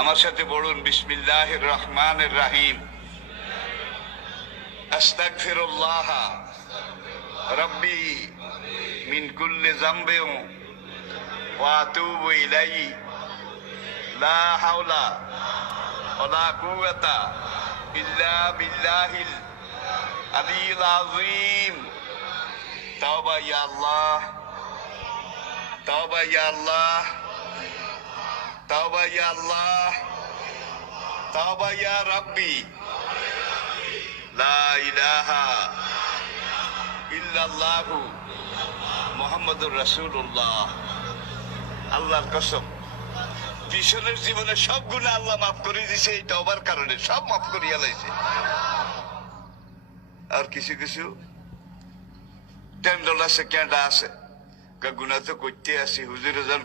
আমার সাথে বলুন বিসমিল্লাহির রহমানির রহিম। আস্তাগফিরুল্লাহ রাব্বি মিন কুল্লি যামবিন ওয়া আতুবু ইলাইহি লা হাওলা ওয়ালা কুওয়াতা ইল্লা বিল্লাহিল আলিয়্যিল আযীম। তাওবা ইয়া আল্লাহ, তাওবা ইয়া আল্লাহ, তাওবা ইয়া আল্লাহ, তাওবা ইয়া রাব্বি, লা ইলাহা ইল্লাল্লাহু মুহাম্মাদুর রাসূলুল্লাহ। আল্লাহর কসম, পিছনের জীবনে সব গুনাহ আল্লাহ মাফ করে দিয়েছে এই তওবার কারণে, সব মাফ করিয়া লাইছে। আর কিছু কিছু টেন্ডল আছে, ক্যান্ডা আছে, গুনাহ তো করতে আসি, হুজুরে